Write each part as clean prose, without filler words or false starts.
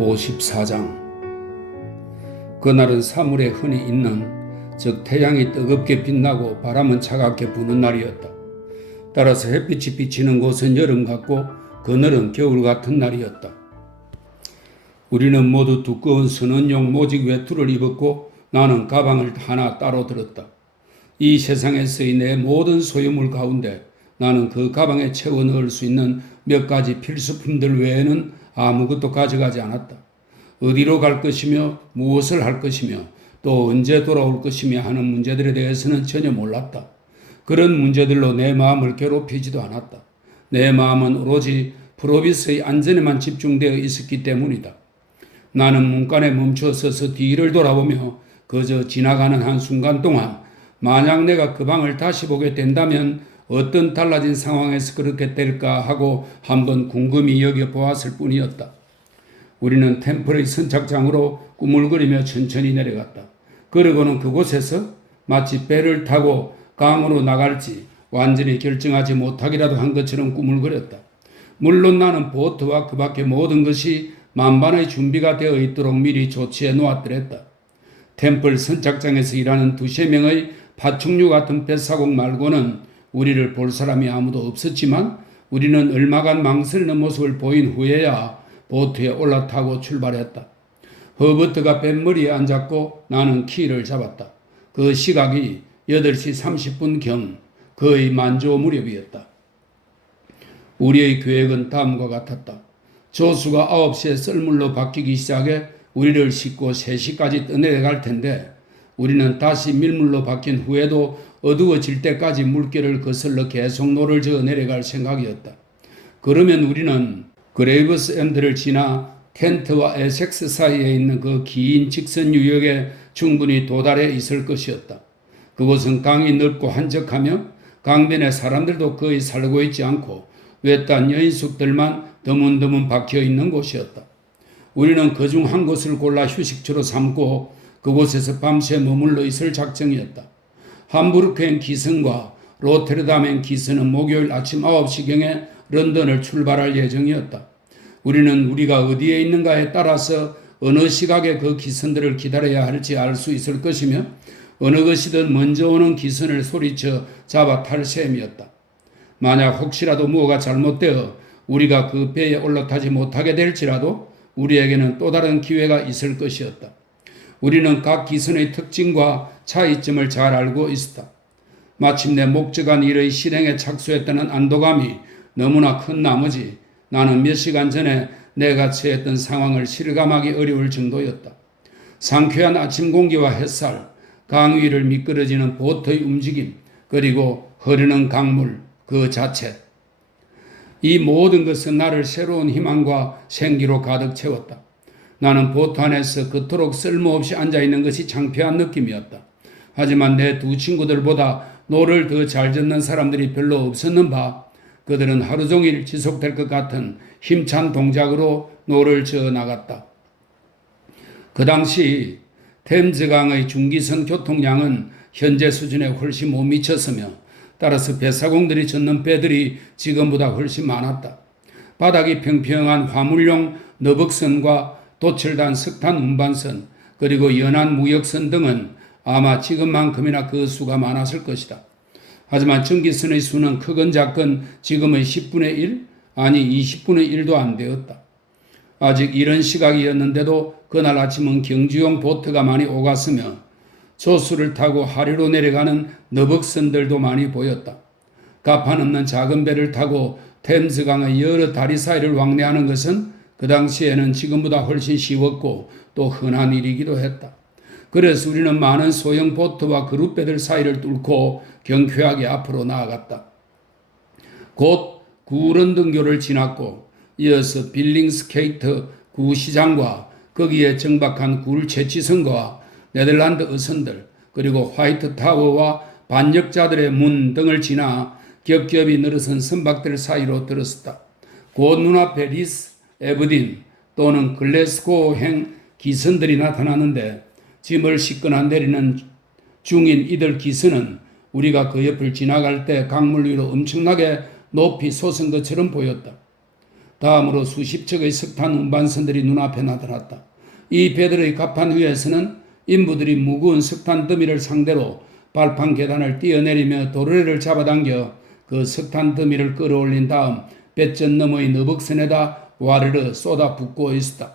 54장. 그날은 사물에 흔히 있는, 즉 태양이 뜨겁게 빛나고 바람은 차갑게 부는 날이었다. 따라서 햇빛이 비치는 곳은 여름 같고 그늘은 겨울 같은 날이었다. 우리는 모두 두꺼운 선원용 모직 외투를 입었고 나는 가방을 하나 따로 들었다. 이 세상에서의 내 모든 소유물 가운데 나는 그 가방에 채워 넣을 수 있는 몇 가지 필수품들 외에는 아무것도 가져가지 않았다. 어디로 갈 것이며 무엇을 할 것이며 또 언제 돌아올 것이며 하는 문제들에 대해서는 전혀 몰랐다. 그런 문제들로 내 마음을 괴롭히지도 않았다. 내 마음은 오로지 프로비스의 안전에만 집중되어 있었기 때문이다. 나는 문간에 멈춰 서서 뒤를 돌아보며 그저 지나가는 한순간 동안 만약 내가 그 방을 다시 보게 된다면 어떤 달라진 상황에서 그렇게 될까 하고 한번 궁금히 여겨보았을 뿐이었다. 우리는 템플의 선착장으로 꾸물거리며 천천히 내려갔다. 그러고는 그곳에서 마치 배를 타고 강으로 나갈지 완전히 결정하지 못하기라도 한 것처럼 꾸물거렸다. 물론 나는 보트와 그 밖의 모든 것이 만반의 준비가 되어 있도록 미리 조치해 놓았더랬다. 템플 선착장에서 일하는 두세 명의 파충류 같은 뱃사공 말고는 우리를 볼 사람이 아무도 없었지만 우리는 얼마간 망설이는 모습을 보인 후에야 보트에 올라타고 출발했다. 허버트가 뱃머리에 앉았고 나는 키를 잡았다. 그 시각이 8시 30분경 거의 만조 무렵이었다. 우리의 계획은 다음과 같았다. 조수가 9시에 썰물로 바뀌기 시작해 우리를 싣고 3시까지 떠내려갈 텐데 우리는 다시 밀물로 바뀐 후에도 어두워질 때까지 물결을 거슬러 계속 노를 저어 내려갈 생각이었다. 그러면 우리는 그레이브스 엔드를 지나 켄트와 에섹스 사이에 있는 그 긴 직선 유역에 충분히 도달해 있을 것이었다. 그곳은 강이 넓고 한적하며 강변에 사람들도 거의 살고 있지 않고 외딴 여인숙들만 드문드문 박혀 있는 곳이었다. 우리는 그중 한 곳을 골라 휴식처로 삼고 그곳에서 밤새 머물러 있을 작정이었다. 함부르크행 기선과 로테르담행 기선은 목요일 아침 9시경에 런던을 출발할 예정이었다. 우리는 우리가 어디에 있는가에 따라서 어느 시각에 그 기선들을 기다려야 할지 알 수 있을 것이며 어느 것이든 먼저 오는 기선을 소리쳐 잡아 탈 셈이었다. 만약 혹시라도 무엇가 잘못되어 우리가 그 배에 올라타지 못하게 될지라도 우리에게는 또 다른 기회가 있을 것이었다. 우리는 각 기선의 특징과 차이점을 잘 알고 있었다. 마침내 목적한 일의 실행에 착수했다는 안도감이 너무나 큰 나머지 나는 몇 시간 전에 내가 처했던 상황을 실감하기 어려울 정도였다. 상쾌한 아침 공기와 햇살, 강 위를 미끄러지는 보트의 움직임, 그리고 흐르는 강물 그 자체. 이 모든 것은 나를 새로운 희망과 생기로 가득 채웠다. 나는 보트 안에서 그토록 쓸모없이 앉아있는 것이 창피한 느낌이었다. 하지만 내 두 친구들보다 노를 더 잘 젓는 사람들이 별로 없었는 바 그들은 하루 종일 지속될 것 같은 힘찬 동작으로 노를 저어 나갔다. 그 당시 템즈강의 중기선 교통량은 현재 수준에 훨씬 못 미쳤으며 따라서 배사공들이 젓는 배들이 지금보다 훨씬 많았다. 바닥이 평평한 화물용 너벅선과 도철단 석탄 운반선 그리고 연안 무역선 등은 아마 지금만큼이나 그 수가 많았을 것이다. 하지만 전기선의 수는 크건 작건 지금의 10분의 1 아니 20분의 1도 안 되었다. 아직 이런 시각이었는데도 그날 아침은 경주용 보트가 많이 오갔으며 조수를 타고 하류로 내려가는 너벅선들도 많이 보였다. 가판 없는 작은 배를 타고 템즈강의 여러 다리 사이를 왕래하는 것은 그 당시에는 지금보다 훨씬 쉬웠고 또 흔한 일이기도 했다. 그래서 우리는 많은 소형 보트와 그룹배들 사이를 뚫고 경쾌하게 앞으로 나아갔다. 곧 구런등교를 지났고 이어서 빌링스케이트 구시장과 거기에 정박한 굴 채취선과 네덜란드 어선들 그리고 화이트 타워와 반역자들의 문 등을 지나 겹겹이 늘어선 선박들 사이로 들었었다. 곧 눈앞에 리스, 에버딘 또는 글래스고행 기선들이 나타나는데 짐을 싣거나 내리는 중인 이들 기선은 우리가 그 옆을 지나갈 때 강물 위로 엄청나게 높이 솟은 것처럼 보였다. 다음으로 수십 척의 석탄 운반선들이 눈앞에 나타났다. 이 배들의 갑판 위에서는 인부들이 무거운 석탄 더미를 상대로 발판 계단을 뛰어내리며 도르래를 잡아당겨 그 석탄 더미를 끌어올린 다음 배전 너머의 너벅선에다 와르르 쏟아 붓고 있었다.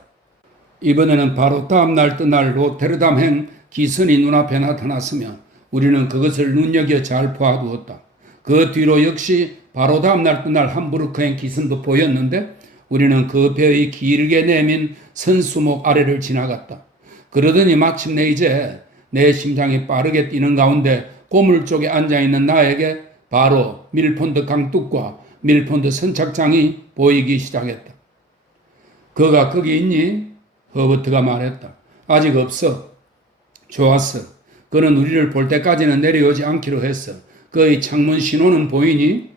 이번에는 바로 다음날 뜨날 로테르담행 기선이 눈앞에 나타났으며 우리는 그것을 눈여겨 잘 보아두었다. 그 뒤로 역시 바로 다음날 뜨날 함부르크행 기선도 보였는데 우리는 그 배의 길게 내민 선수목 아래를 지나갔다. 그러더니 마침내 이제 내 심장이 빠르게 뛰는 가운데 고물 쪽에 앉아있는 나에게 바로 밀폰드 강둑과 밀폰드 선착장이 보이기 시작했다. 그가 거기 있니? 허버트가 말했다. 아직 없어. 좋았어. 그는 우리를 볼 때까지는 내려오지 않기로 했어. 그의 창문 신호는 보이니?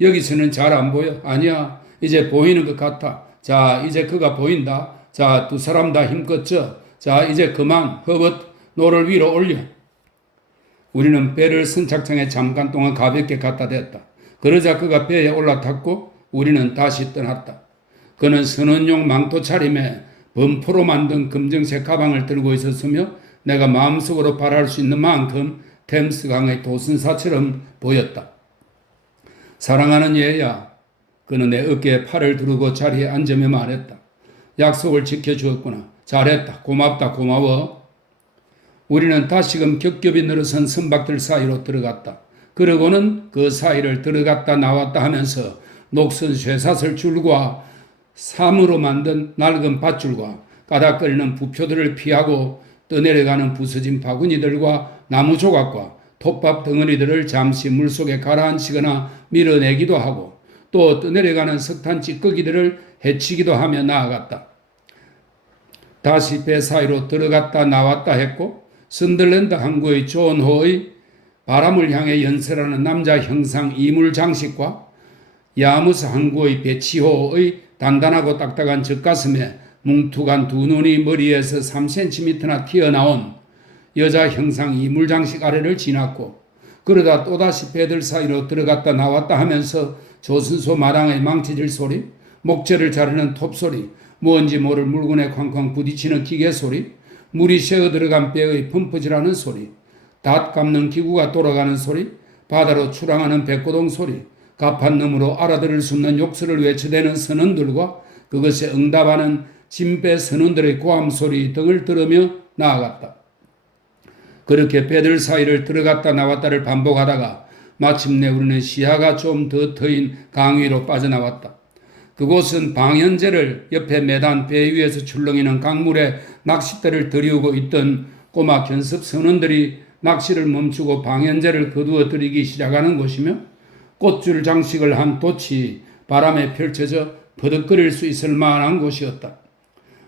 여기서는 잘 안 보여. 아니야. 이제 보이는 것 같아. 자, 이제 그가 보인다. 자, 두 사람 다 힘껏 져. 자, 이제 그만. 허버트, 노를 위로 올려. 우리는 배를 선착장에 잠깐 동안 가볍게 갖다 댔다. 그러자 그가 배에 올라탔고 우리는 다시 떠났다. 그는 선원용 망토 차림에 범포로 만든 검정색 가방을 들고 있었으며 내가 마음속으로 바랄 수 있는 만큼 템스강의 도순사처럼 보였다. 사랑하는 얘야. 그는 내 어깨에 팔을 두르고 자리에 앉으며 말했다. 약속을 지켜주었구나. 잘했다. 고맙다. 고마워. 우리는 다시금 겹겹이 늘어선 선박들 사이로 들어갔다. 그러고는 그 사이를 들어갔다 나왔다 하면서 녹슨 쇠사슬 줄과 삼으로 만든 낡은 밧줄과 까닥거리는 부표들을 피하고 떠내려가는 부서진 바구니들과 나무 조각과 톱밥 덩어리들을 잠시 물속에 가라앉히거나 밀어내기도 하고 또 떠내려가는 석탄 찌꺼기들을 헤치기도 하며 나아갔다. 다시 배 사이로 들어갔다 나왔다 했고 선덜랜드 항구의 존 호의 바람을 향해 연설하는 남자 형상 이물 장식과 야무스 항구의 베치호의 단단하고 딱딱한 젖가슴에 뭉툭한 두 눈이 머리에서 3cm나 튀어나온 여자 형상 이물 장식 아래를 지났고 그러다 또다시 배들 사이로 들어갔다 나왔다 하면서 조선소 마당의 망치질 소리, 목재를 자르는 톱 소리, 뭔지 모를 물건에 쾅쾅 부딪히는 기계 소리, 물이 새어 들어간 배의 펌프질하는 소리, 닷 감는 기구가 돌아가는 소리, 바다로 출항하는 백고동 소리, 갑판 너머로 알아들을 수 없는 욕설을 외쳐대는 선원들과 그것에 응답하는 진배 선원들의 고함 소리 등을 들으며 나아갔다. 그렇게 배들 사이를 들어갔다 나왔다를 반복하다가 마침내 우리는 시야가 좀 더 트인 강 위로 빠져나왔다. 그곳은 방현제를 옆에 매단 배 위에서 출렁이는 강물에 낚싯대를 들이우고 있던 꼬마 견습 선원들이 낚시를 멈추고 방현제를 거두어 들이기 시작하는 곳이며 꽃줄 장식을 한 돛이 바람에 펼쳐져 버덕거릴 수 있을 만한 곳이었다.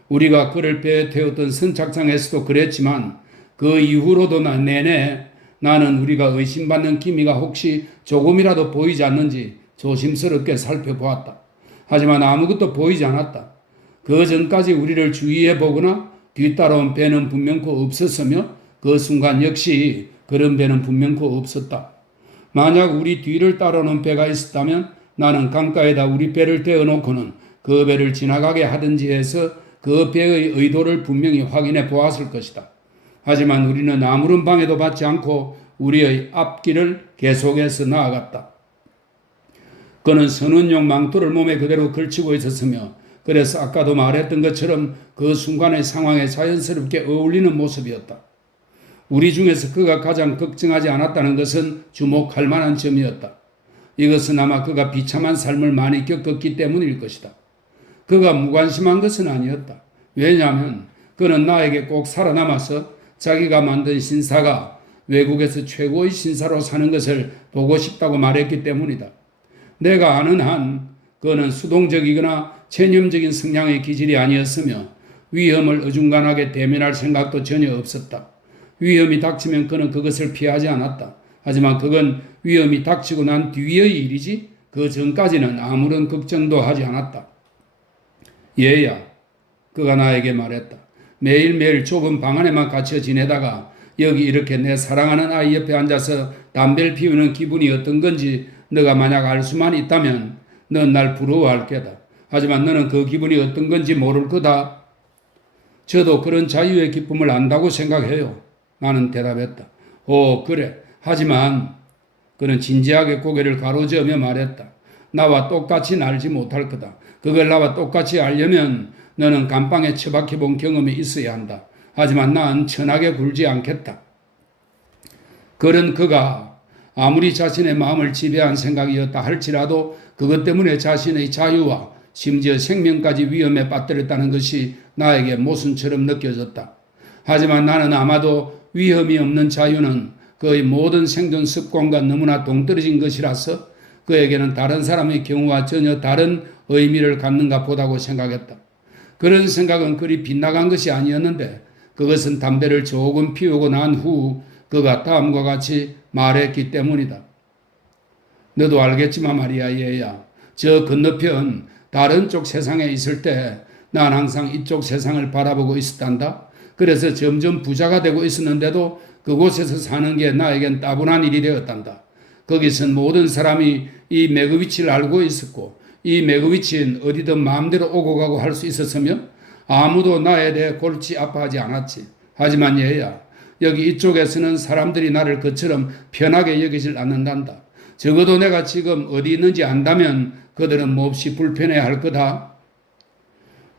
우리가 그를 배에 태웠던 선착장에서도 그랬지만 그 이후로도 내내 나는 우리가 의심받는 기미가 혹시 조금이라도 보이지 않는지 조심스럽게 살펴보았다. 하지만 아무것도 보이지 않았다. 그 전까지 우리를 주의해 보거나 뒤따라온 배는 분명코 없었으며 그 순간 역시 그런 배는 분명코 없었다. 만약 우리 뒤를 따라오는 배가 있었다면 나는 강가에다 우리 배를 대어놓고는 그 배를 지나가게 하든지 해서 그 배의 의도를 분명히 확인해 보았을 것이다. 하지만 우리는 아무런 방해도 받지 않고 우리의 앞길을 계속해서 나아갔다. 그는 선원용 망토를 몸에 그대로 걸치고 있었으며 그래서 아까도 말했던 것처럼 그 순간의 상황에 자연스럽게 어울리는 모습이었다. 우리 중에서 그가 가장 걱정하지 않았다는 것은 주목할 만한 점이었다. 이것은 아마 그가 비참한 삶을 많이 겪었기 때문일 것이다. 그가 무관심한 것은 아니었다. 왜냐하면 그는 나에게 꼭 살아남아서 자기가 만든 신사가 외국에서 최고의 신사로 사는 것을 보고 싶다고 말했기 때문이다. 내가 아는 한 그는 수동적이거나 체념적인 성향의 기질이 아니었으며 위험을 어중간하게 대면할 생각도 전혀 없었다. 위험이 닥치면 그는 그것을 피하지 않았다. 하지만 그건 위험이 닥치고 난 뒤의 일이지 그 전까지는 아무런 걱정도 하지 않았다. 얘야, 그가 나에게 말했다. 매일매일 좁은 방 안에만 갇혀 지내다가 여기 이렇게 내 사랑하는 아이 옆에 앉아서 담배를 피우는 기분이 어떤 건지 너가 만약 알 수만 있다면 넌 날 부러워할 게다. 하지만 너는 그 기분이 어떤 건지 모를 거다. 저도 그런 자유의 기쁨을 안다고 생각해요. 나는 대답했다. 그래. 하지만 그는 진지하게 고개를 가로저으며 말했다. 나와 똑같이 알지 못할 거다. 그걸 나와 똑같이 알려면 너는 감방에 처박혀 본 경험이 있어야 한다. 하지만 난 천하게 굴지 않겠다. 그런 그가 아무리 자신의 마음을 지배한 생각이었다 할지라도 그것 때문에 자신의 자유와 심지어 생명까지 위험에 빠뜨렸다는 것이 나에게 모순처럼 느껴졌다. 하지만 나는 아마도 위험이 없는 자유는 그의 모든 생존 습관과 너무나 동떨어진 것이라서 그에게는 다른 사람의 경우와 전혀 다른 의미를 갖는가 보다고 생각했다. 그런 생각은 그리 빗나간 것이 아니었는데 그것은 담배를 조금 피우고 난 후 그가 다음과 같이 말했기 때문이다. 너도 알겠지만 말이야 얘야. 저 건너편 다른 쪽 세상에 있을 때 난 항상 이쪽 세상을 바라보고 있었단다. 그래서 점점 부자가 되고 있었는데도 그곳에서 사는 게 나에겐 따분한 일이 되었단다. 거기선 모든 사람이 이 메그위치를 알고 있었고 이 메그위치는 어디든 마음대로 오고 가고 할 수 있었으며 아무도 나에 대해 골치 아파하지 않았지. 하지만 얘야, 여기 이쪽에서는 사람들이 나를 그처럼 편하게 여기질 않는단다. 적어도 내가 지금 어디 있는지 안다면 그들은 몹시 불편해 할 거다.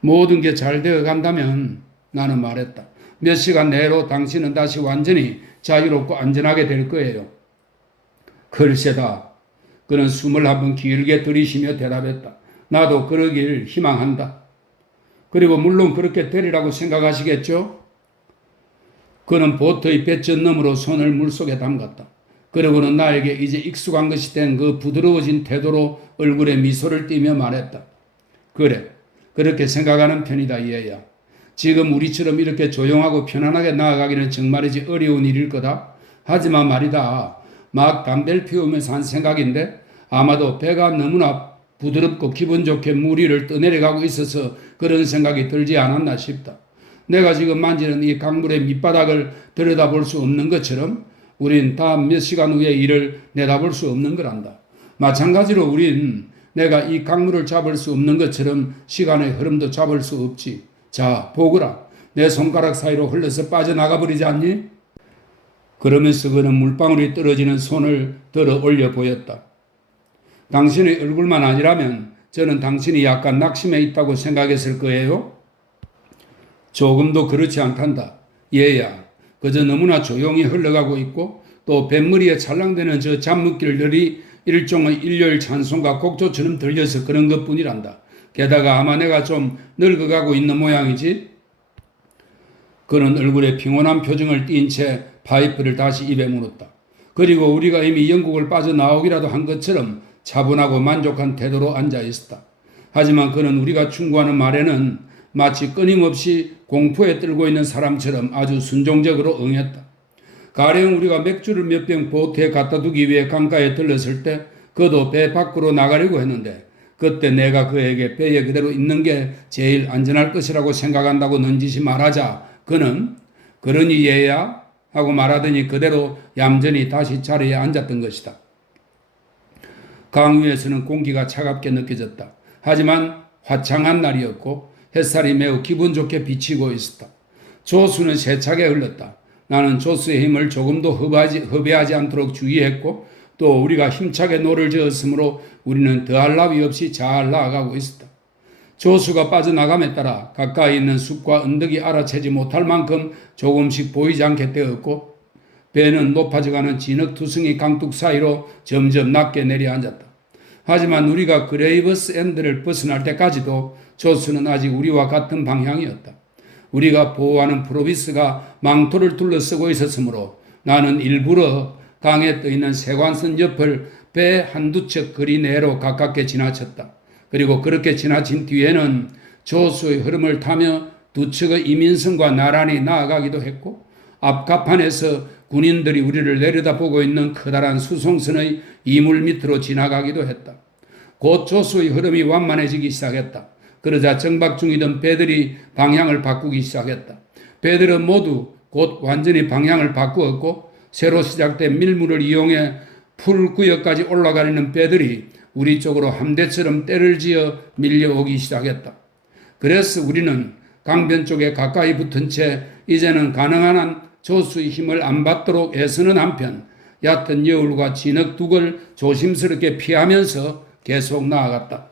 모든 게 잘 되어 간다면 나는 말했다. 몇 시간 내로 당신은 다시 완전히 자유롭고 안전하게 될 거예요. 글쎄다. 그는 숨을 한번 길게 들이쉬며 대답했다. 나도 그러길 희망한다. 그리고 물론 그렇게 되리라고 생각하시겠죠? 그는 보트의 배전 너머로 손을 물속에 담갔다. 그러고는 나에게 이제 익숙한 것이 된 그 부드러워진 태도로 얼굴에 미소를 띠며 말했다. 그래, 그렇게 생각하는 편이다 얘야. 지금 우리처럼 이렇게 조용하고 편안하게 나아가기는 정말이지 어려운 일일 거다. 하지만 말이다. 막 담배를 피우면서 한 생각인데 아마도 배가 너무나 부드럽고 기분 좋게 물 위를 떠내려가고 있어서 그런 생각이 들지 않았나 싶다. 내가 지금 만지는 이 강물의 밑바닥을 들여다볼 수 없는 것처럼 우린 다음 몇 시간 후의 일을 내다볼 수 없는 거란다. 마찬가지로 우린 내가 이 강물을 잡을 수 없는 것처럼 시간의 흐름도 잡을 수 없지. 자, 보거라. 내 손가락 사이로 흘러서 빠져나가 버리지 않니? 그러면서 그는 물방울이 떨어지는 손을 들어 올려 보였다. 당신의 얼굴만 아니라면 저는 당신이 약간 낙심해 있다고 생각했을 거예요. 조금도 그렇지 않단다. 얘야, 그저 너무나 조용히 흘러가고 있고 또 뱃머리에 찰랑대는 저 잔뭇길들이 일종의 일요일 찬송과 곡조처럼 들려서 그런 것뿐이란다. 게다가 아마 내가 좀 늙어가고 있는 모양이지? 그는 얼굴에 평온한 표정을 띈 채 파이프를 다시 입에 물었다. 그리고 우리가 이미 영국을 빠져나오기라도 한 것처럼 차분하고 만족한 태도로 앉아 있었다. 하지만 그는 우리가 충고하는 말에는 마치 끊임없이 공포에 떨고 있는 사람처럼 아주 순종적으로 응했다. 가령 우리가 맥주를 몇 병 보트에 갖다 두기 위해 강가에 들렀을 때 그도 배 밖으로 나가려고 했는데 그때 내가 그에게 배에 그대로 있는 게 제일 안전할 것이라고 생각한다고 넌지시 말하자 그는 그러니 얘야 하고 말하더니 그대로 얌전히 다시 자리에 앉았던 것이다. 강 위에서는 공기가 차갑게 느껴졌다. 하지만 화창한 날이었고 햇살이 매우 기분 좋게 비치고 있었다. 조수는 세차게 흘렀다. 나는 조수의 힘을 조금도 허비하지 않도록 주의했고 또 우리가 힘차게 노를 저었으므로 우리는 더할 나위 없이 잘 나아가고 있었다. 조수가 빠져나감에 따라 가까이 있는 숲과 언덕이 알아채지 못할 만큼 조금씩 보이지 않게 되었고 배는 높아져가는 진흙투성이 강둑 사이로 점점 낮게 내려앉았다. 하지만 우리가 그레이버스 엔드를 벗어날 때까지도 조수는 아직 우리와 같은 방향이었다. 우리가 보호하는 프로비스가 망토를 둘러쓰고 있었으므로 나는 일부러 강에 떠있는 세관선 옆을 배 한두 척 거리 내로 가깝게 지나쳤다. 그리고 그렇게 지나친 뒤에는 조수의 흐름을 타며 두 척의 이민선과 나란히 나아가기도 했고 앞가판에서 군인들이 우리를 내려다보고 있는 커다란 수송선의 이물 밑으로 지나가기도 했다. 곧 조수의 흐름이 완만해지기 시작했다. 그러자 정박 중이던 배들이 방향을 바꾸기 시작했다. 배들은 모두 곧 완전히 방향을 바꾸었고 새로 시작된 밀물을 이용해 풀구역까지 올라가려는 배들이 우리 쪽으로 함대처럼 때를 지어 밀려오기 시작했다. 그래서 우리는 강변 쪽에 가까이 붙은 채 이제는 가능한 한 조수의 힘을 안 받도록 애쓰는 한편 얕은 여울과 진흙둑을 조심스럽게 피하면서 계속 나아갔다.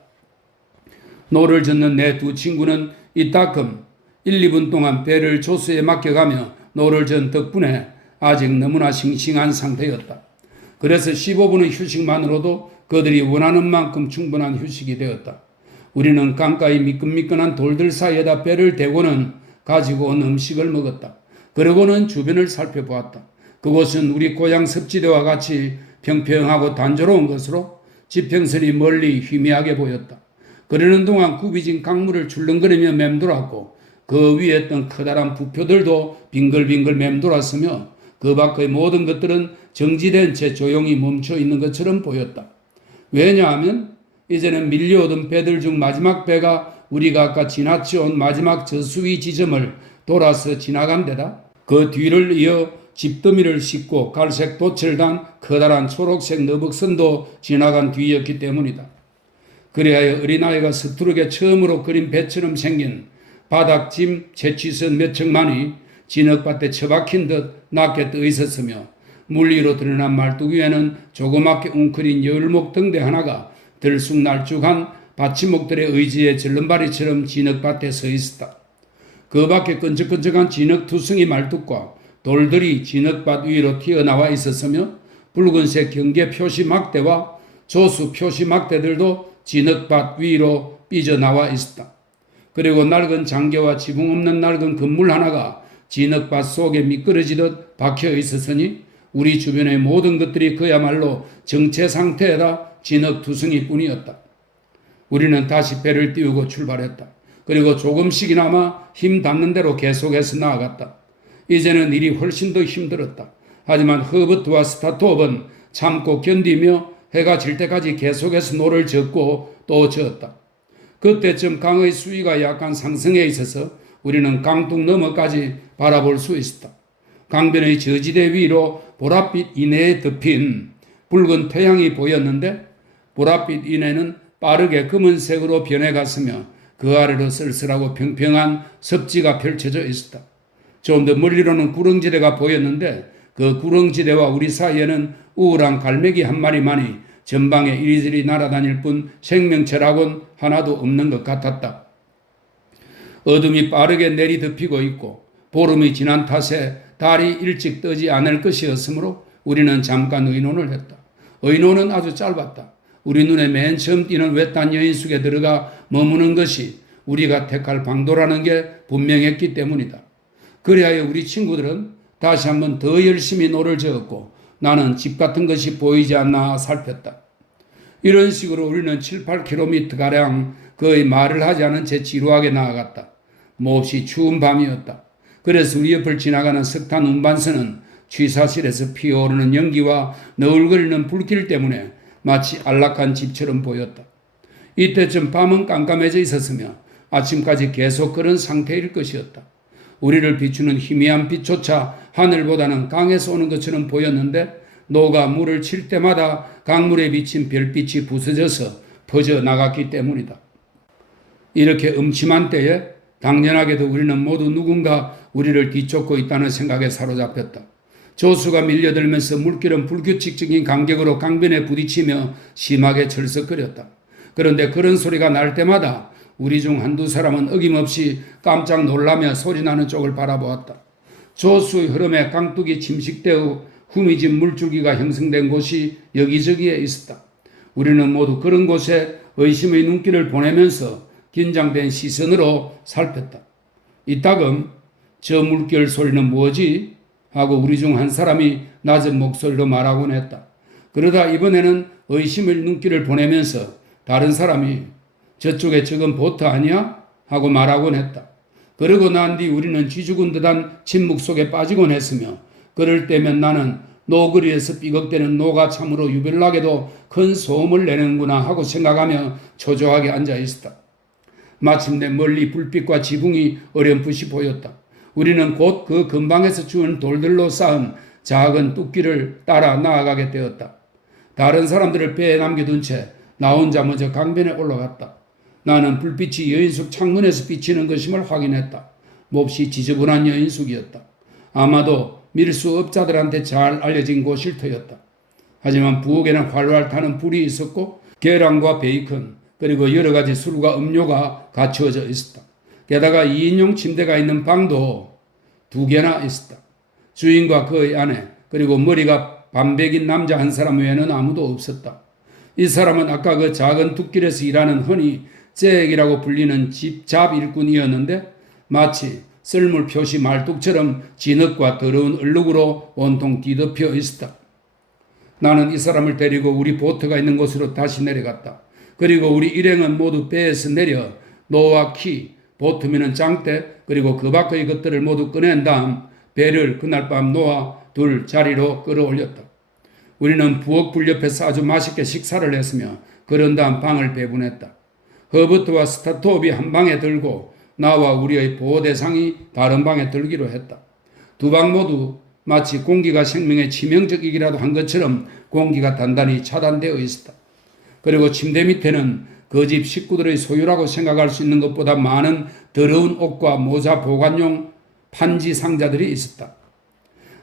노를 젓는 내 두 친구는 이따금 1, 2분 동안 배를 조수에 맡겨가며 노를 전 덕분에 아직 너무나 싱싱한 상태였다. 그래서 15분의 휴식만으로도 그들이 원하는 만큼 충분한 휴식이 되었다. 우리는 강가의 미끈미끈한 돌들 사이에다 배를 대고는 가지고 온 음식을 먹었다. 그러고는 주변을 살펴보았다. 그곳은 우리 고향 습지대와 같이 평평하고 단조로운 것으로 지평선이 멀리 희미하게 보였다. 그러는 동안 굽이진 강물을 출렁거리며 맴돌았고 그 위에 있던 커다란 부표들도 빙글빙글 맴돌았으며 그 밖의 모든 것들은 정지된 채 조용히 멈춰 있는 것처럼 보였다. 왜냐하면 이제는 밀려오던 배들 중 마지막 배가 우리가 아까 지나쳐온 마지막 저수위 지점을 돌아서 지나간 데다 그 뒤를 이어 집더미를 싣고 갈색 돛을 단 커다란 초록색 너벅선도 지나간 뒤였기 때문이다. 그리하여 어린아이가 서투르게 처음으로 그린 배처럼 생긴 바닥짐 채취선 몇 척만이 진흙밭에 처박힌 듯 낮게 떠 있었으며 물 위로 드러난 말뚝 위에는 조그맣게 웅크린 여울목 등대 하나가 들쑥날쭉한 받침목들의 의지의 절름발이처럼 진흙밭에 서 있었다. 그 밖에 끈적끈적한 진흙 투성이 말뚝과 돌들이 진흙밭 위로 튀어나와 있었으며 붉은색 경계 표시 막대와 조수 표시 막대들도 진흙밭 위로 삐져나와 있었다. 그리고 낡은 장계와 지붕 없는 낡은 건물 하나가 진흙밭 속에 미끄러지듯 박혀 있었으니 우리 주변의 모든 것들이 그야말로 정체 상태에다 진흙 투성이 뿐이었다. 우리는 다시 배를 띄우고 출발했다. 그리고 조금씩이나마 힘 닿는 대로 계속해서 나아갔다. 이제는 일이 훨씬 더 힘들었다. 하지만 허버트와 스타트업은 참고 견디며 해가 질 때까지 계속해서 노를 젓고 또 저었다. 그때쯤 강의 수위가 약간 상승해 있어서 우리는 강둑 너머까지 바라볼 수 있었다. 강변의 저지대 위로 보랏빛 인해에 덮인 붉은 태양이 보였는데 보랏빛 인해는 빠르게 검은색으로 변해갔으며 그 아래로 쓸쓸하고 평평한 섭지가 펼쳐져 있었다. 좀 더 멀리로는 구렁지대가 보였는데 그 구렁지대와 우리 사이에는 우울한 갈매기 한 마리만이 전방에 이리저리 날아다닐 뿐 생명체라곤 하나도 없는 것 같았다. 어둠이 빠르게 내리덮이고 있고 보름이 지난 탓에 달이 일찍 뜨지 않을 것이었으므로 우리는 잠깐 의논을 했다. 의논은 아주 짧았다. 우리 눈에 맨 처음 띄는 외딴 여인숙에 들어가 머무는 것이 우리가 택할 방도라는 게 분명했기 때문이다. 그리하여 우리 친구들은 다시 한번 더 열심히 노를 저었고 나는 집 같은 것이 보이지 않나 살폈다. 이런 식으로 우리는 7, 8km가량 거의 말을 하지 않은 채 지루하게 나아갔다. 몹시 추운 밤이었다. 그래서 우리 옆을 지나가는 석탄 운반선은 취사실에서 피어오르는 연기와 너울거리는 불길 때문에 마치 안락한 집처럼 보였다. 이때쯤 밤은 깜깜해져 있었으며 아침까지 계속 그런 상태일 것이었다. 우리를 비추는 희미한 빛조차 하늘보다는 강에서 오는 것처럼 보였는데 노가 물을 칠 때마다 강물에 비친 별빛이 부서져서 퍼져나갔기 때문이다. 이렇게 음침한 때에 당연하게도 우리는 모두 누군가 우리를 뒤쫓고 있다는 생각에 사로잡혔다. 조수가 밀려들면서 물길은 불규칙적인 간격으로 강변에 부딪히며 심하게 철썩거렸다. 그런데 그런 소리가 날 때마다 우리 중 한두 사람은 어김없이 깜짝 놀라며 소리나는 쪽을 바라보았다. 조수의 흐름에 강둑이 침식되어 후미진 물줄기가 형성된 곳이 여기저기에 있었다. 우리는 모두 그런 곳에 의심의 눈길을 보내면서 긴장된 시선으로 살폈다. 이따금 저 물결 소리는 뭐지? 하고 우리 중 한 사람이 낮은 목소리로 말하곤 했다. 그러다 이번에는 의심의 눈길을 보내면서 다른 사람이 저쪽에 저건 보트 아니야? 하고 말하곤 했다. 그러고 난 뒤 우리는 쥐죽은 듯한 침묵 속에 빠지곤 했으며 그럴 때면 나는 노거리에서 삐걱대는 노가 참으로 유별나게도 큰 소음을 내는구나 하고 생각하며 초조하게 앉아 있었다. 마침내 멀리 불빛과 지붕이 어렴풋이 보였다. 우리는 곧 그 근방에서 주운 돌들로 쌓은 작은 뚝길을 따라 나아가게 되었다. 다른 사람들을 배에 남겨둔 채 나 혼자 먼저 강변에 올라갔다. 나는 불빛이 여인숙 창문에서 비치는 것임을 확인했다. 몹시 지저분한 여인숙이었다. 아마도 밀수업자들한테 잘 알려진 곳일 터였다. 하지만 부엌에는 활활 타는 불이 있었고 계란과 베이컨 그리고 여러 가지 술과 음료가 갖추어져 있었다. 게다가 2인용 침대가 있는 방도 2개나 있었다. 주인과 그의 아내 그리고 머리가 반백인 남자 한 사람 외에는 아무도 없었다. 이 사람은 아까 그 작은 뚝길에서 일하는 흔히 잭이라고 불리는 집잡 일꾼이었는데 마치 썰물 표시 말뚝처럼 진흙과 더러운 얼룩으로 온통 뒤덮여 있었다. 나는 이 사람을 데리고 우리 보트가 있는 곳으로 다시 내려갔다. 그리고 우리 일행은 모두 배에서 내려 노와 키, 보트면은 짱대 그리고 그 밖의 것들을 모두 꺼낸 다음 배를 그날 밤 노아 둘 자리로 끌어올렸다. 우리는 부엌불 옆에서 아주 맛있게 식사를 했으며 그런 다음 방을 배분했다. 허버트와 스타트업이 한 방에 들고 나와 우리의 보호대상이 다른 방에 들기로 했다. 두 방 모두 마치 공기가 생명에 치명적이기라도 한 것처럼 공기가 단단히 차단되어 있었다. 그리고 침대 밑에는 그 집 식구들의 소유라고 생각할 수 있는 것보다 많은 더러운 옷과 모자 보관용 판지 상자들이 있었다.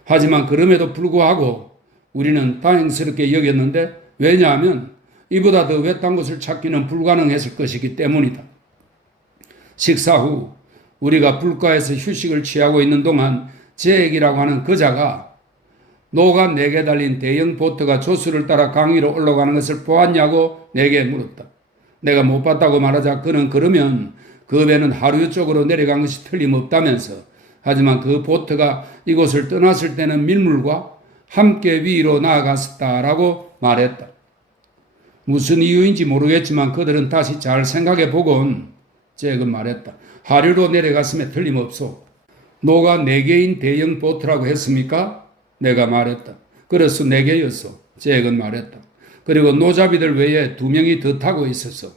하지만 그럼에도 불구하고 우리는 다행스럽게 여겼는데 왜냐하면 이보다 더 외딴 곳을 찾기는 불가능했을 것이기 때문이다. 식사 후 우리가 불가에서 휴식을 취하고 있는 동안 잭이라고 하는 그자가 노가 4개 달린 대형 보트가 조수를 따라 강 위로 올라가는 것을 보았냐고 내게 물었다. 내가 못 봤다고 말하자 그는 그러면 그 배는 하류 쪽으로 내려간 것이 틀림없다면서 하지만 그 보트가 이곳을 떠났을 때는 밀물과 함께 위로 나아갔었다라고 말했다. 무슨 이유인지 모르겠지만 그들은 다시 잘 생각해 보곤 잭은 말했다. 하류로 내려갔음에 틀림없소. 노가 4개인 대형 보트라고 했습니까? 내가 말했다. 그래서 4개였어. 잭은 말했다. 그리고 노잡이들 외에 2명이 더 타고 있었어.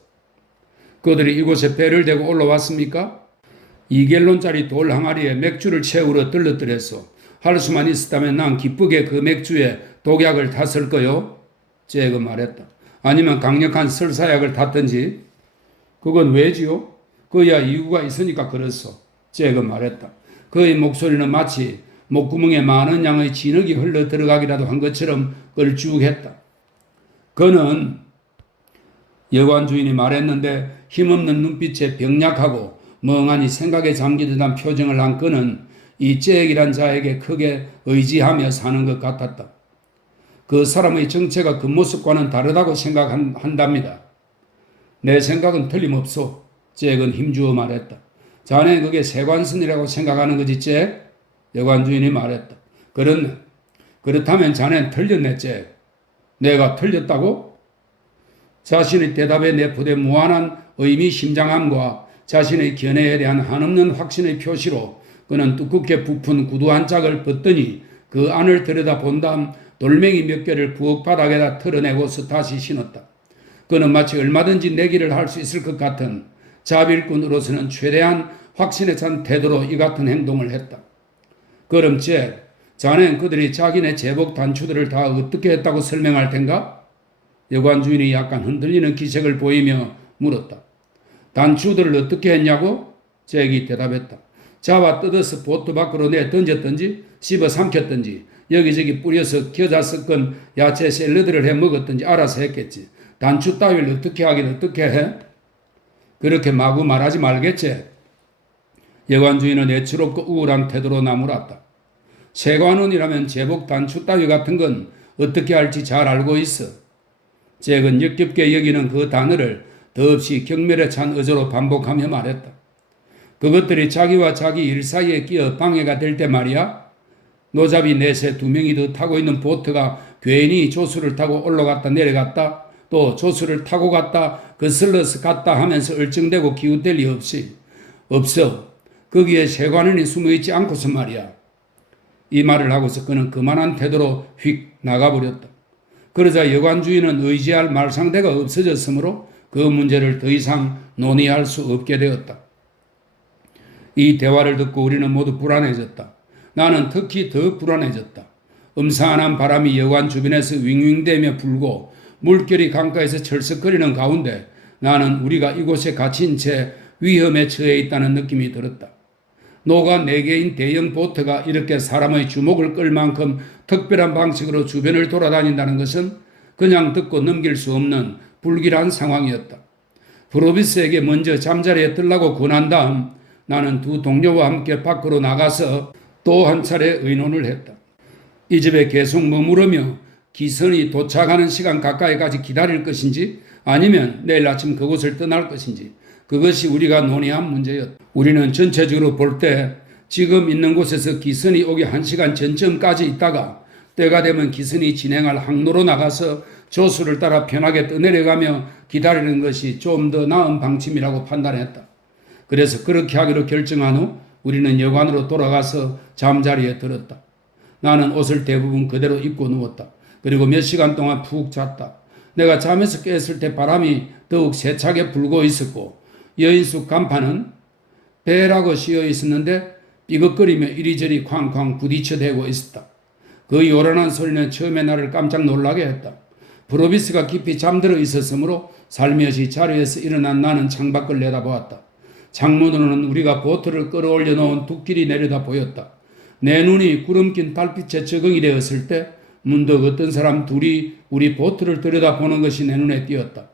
그들이 이곳에 배를 대고 올라왔습니까? 2갤론짜리 돌 항아리에 맥주를 채우러 들렀더랬어. 할 수만 있었다면 난 기쁘게 그 맥주에 독약을 탔을 거요. 잭은 말했다. 아니면 강력한 설사약을 탔든지. 그건 왜지요? 그야 이유가 있으니까 그랬어. 잭은 말했다. 그의 목소리는 마치 목구멍에 많은 양의 진흙이 흘러 들어가기라도 한 것처럼 걸쭉했다. 그는 여관 주인이 말했는데 힘없는 눈빛에 병약하고 멍하니 생각에 잠기듯한 표정을 한 그는 이 잭이란 자에게 크게 의지하며 사는 것 같았다. 그 사람의 정체가 그 모습과는 다르다고 생각한답니다. 내 생각은 틀림없소. 잭은 힘주어 말했다. 자네 그게 세관순이라고 생각하는 거지 잭? 여관 주인이 말했다. 그렇네. 그렇다면 자네는 틀렸네 잭. 내가 틀렸다고? 자신의 대답에 내포된 무한한 의미심장함과 자신의 견해에 대한 한없는 확신의 표시로 그는 두껍게 부푼 구두 한 짝을 벗더니 그 안을 들여다본 다음 돌멩이 몇 개를 부엌 바닥에다 털어내고서 다시 신었다. 그는 마치 얼마든지 내기를 할 수 있을 것 같은 자빌꾼으로서는 최대한 확신에 찬 태도로 이 같은 행동을 했다. 그럼 잭, 자네는 그들이 자기네 제복 단추들을 다 어떻게 했다고 설명할 텐가? 여관 주인이 약간 흔들리는 기색을 보이며 물었다. 단추들을 어떻게 했냐고? 잭이 대답했다. 잡아 뜯어서 보트 밖으로 내 던졌든지 씹어 삼켰든지 여기저기 뿌려서 겨자 섞은 야채 샐러드를 해 먹었든지 알아서 했겠지. 단추 따위를 어떻게 하긴 어떻게 해? 그렇게 마구 말하지 말겠지. 여관 주인은 애처롭고 우울한 태도로 나무랐다. 세관원이라면 제복 단추 따위 같은 건 어떻게 할지 잘 알고 있어. 잭은 역겹게 여기는 그 단어를 더없이 경멸에 찬 어조로 반복하며 말했다. 그것들이 자기와 자기 일 사이에 끼어 방해가 될 때 말이야. 노잡이 넷에 2명이 더 타고 있는 보트가 괜히 조수를 타고 올라갔다 내려갔다 또 조수를 타고 갔다 거슬러서 갔다 하면서 얼쩡대고 기웃댈 리 없어. 거기에 세관원이 숨어있지 않고서 말이야. 이 말을 하고서 그는 그만한 태도로 휙 나가버렸다. 그러자 여관 주인은 의지할 말상대가 없어졌으므로 그 문제를 더 이상 논의할 수 없게 되었다. 이 대화를 듣고 우리는 모두 불안해졌다. 나는 특히 더 불안해졌다. 음산한 바람이 여관 주변에서 윙윙대며 불고 물결이 강가에서 철썩거리는 가운데 나는 우리가 이곳에 갇힌 채 위험에 처해 있다는 느낌이 들었다. 노가 4개인 대형 보트가 이렇게 사람의 주목을 끌 만큼 특별한 방식으로 주변을 돌아다닌다는 것은 그냥 듣고 넘길 수 없는 불길한 상황이었다. 프로비스에게 먼저 잠자리에 들라고 권한 다음 나는 두 동료와 함께 밖으로 나가서 또 한 차례 의논을 했다. 이 집에 계속 머무르며 기선이 도착하는 시간 가까이까지 기다릴 것인지 아니면 내일 아침 그곳을 떠날 것인지 그것이 우리가 논의한 문제였다. 우리는 전체적으로 볼 때 지금 있는 곳에서 기선이 오기 1시간 전쯤까지 있다가 때가 되면 기선이 진행할 항로로 나가서 조수를 따라 편하게 떠내려가며 기다리는 것이 좀 더 나은 방침이라고 판단했다. 그래서 그렇게 하기로 결정한 후 우리는 여관으로 돌아가서 잠자리에 들었다. 나는 옷을 대부분 그대로 입고 누웠다. 그리고 몇 시간 동안 푹 잤다. 내가 잠에서 깼을 때 바람이 더욱 세차게 불고 있었고 여인숙 간판은 배라고 씌어 있었는데 삐걱거리며 이리저리 쾅쾅 부딪혀대고 있었다. 그 요란한 소리는 처음에 나를 깜짝 놀라게 했다. 프로비스가 깊이 잠들어 있었으므로 살며시 자리에서 일어난 나는 창밖을 내다보았다. 창문으로는 우리가 보트를 끌어올려 놓은 둑길이 내려다 보였다. 내 눈이 구름 낀 달빛에 적응이 되었을 때 문득 어떤 사람 둘이 우리 보트를 들여다보는 것이 내 눈에 띄었다.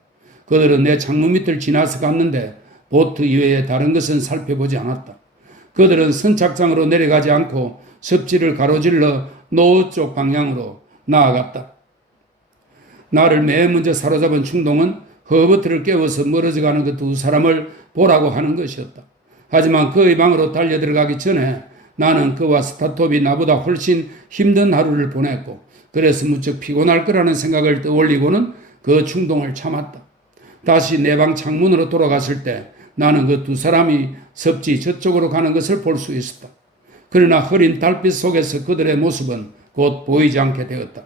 그들은 내 창문 밑을 지나서 갔는데 보트 이외에 다른 것은 살펴보지 않았다. 그들은 선착장으로 내려가지 않고 섭지를 가로질러 노 쪽 방향으로 나아갔다. 나를 맨 먼저 사로잡은 충동은 허버트를 깨워서 멀어져가는 그 두 사람을 보라고 하는 것이었다. 하지만 그의 방으로 달려들어가기 전에 나는 그와 스타톱이 나보다 훨씬 힘든 하루를 보냈고 그래서 무척 피곤할 거라는 생각을 떠올리고는 그 충동을 참았다. 다시 내 방 창문으로 돌아갔을 때 나는 그 두 사람이 섭지 저쪽으로 가는 것을 볼 수 있었다. 그러나 흐린 달빛 속에서 그들의 모습은 곧 보이지 않게 되었다.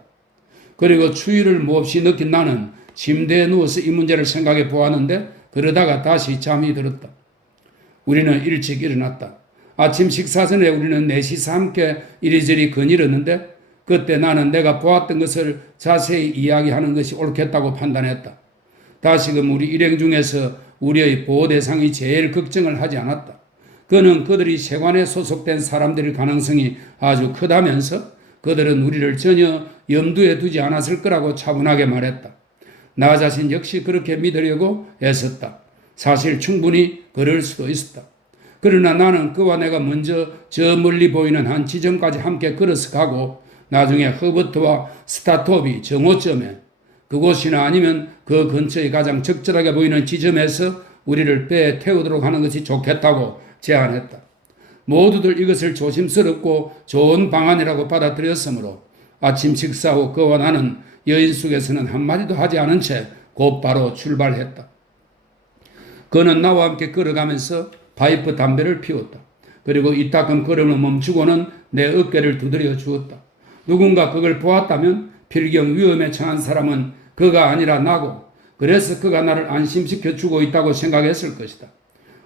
그리고 추위를 몹시 느낀 나는 침대에 누워서 이 문제를 생각해 보았는데 그러다가 다시 잠이 들었다. 우리는 일찍 일어났다. 아침 식사 전에 우리는 넷이서 함께 이리저리 거닐었는데 그때 나는 내가 보았던 것을 자세히 이야기하는 것이 옳겠다고 판단했다. 다시금 우리 일행 중에서 우리의 보호 대상이 제일 걱정을 하지 않았다. 그는 그들이 세관에 소속된 사람들일 가능성이 아주 크다면서 그들은 우리를 전혀 염두에 두지 않았을 거라고 차분하게 말했다. 나 자신 역시 그렇게 믿으려고 애썼다. 사실 충분히 그럴 수도 있었다. 그러나 나는 그와 내가 먼저 저 멀리 보이는 한 지점까지 함께 걸어서 가고 나중에 허버트와 스타톱이 정오점에 그곳이나 아니면 그 근처에 가장 적절하게 보이는 지점에서 우리를 배에 태우도록 하는 것이 좋겠다고 제안했다. 모두들 이것을 조심스럽고 좋은 방안이라고 받아들였으므로 아침 식사 후 그와 나는 여인숙에서는 한마디도 하지 않은 채 곧바로 출발했다. 그는 나와 함께 걸어가면서 파이프 담배를 피웠다. 그리고 이따금 걸음을 멈추고는 내 어깨를 두드려 주었다. 누군가 그걸 보았다면 필경 위험에 처한 사람은 그가 아니라 나고 그래서 그가 나를 안심시켜 주고 있다고 생각했을 것이다.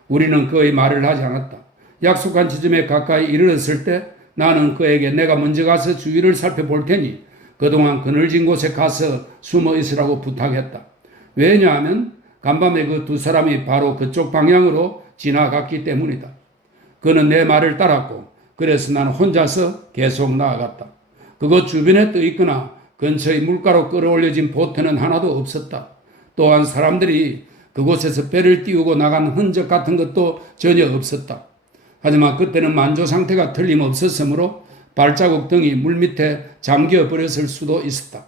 우리는 그의 말을 하지 않았다. 약속한 지점에 가까이 이르렀을 때 나는 그에게 내가 먼저 가서 주위를 살펴볼 테니 그동안 그늘진 곳에 가서 숨어 있으라고 부탁했다. 왜냐하면 간밤에 그 두 사람이 바로 그쪽 방향으로 지나갔기 때문이다. 그는 내 말을 따랐고 그래서 나는 혼자서 계속 나아갔다. 그곳 주변에 떠 있거나 근처의 물가로 끌어올려진 보트는 하나도 없었다. 또한 사람들이 그곳에서 배를 띄우고 나간 흔적 같은 것도 전혀 없었다. 하지만 그때는 만조 상태가 틀림없었으므로 발자국 등이 물밑에 잠겨버렸을 수도 있었다.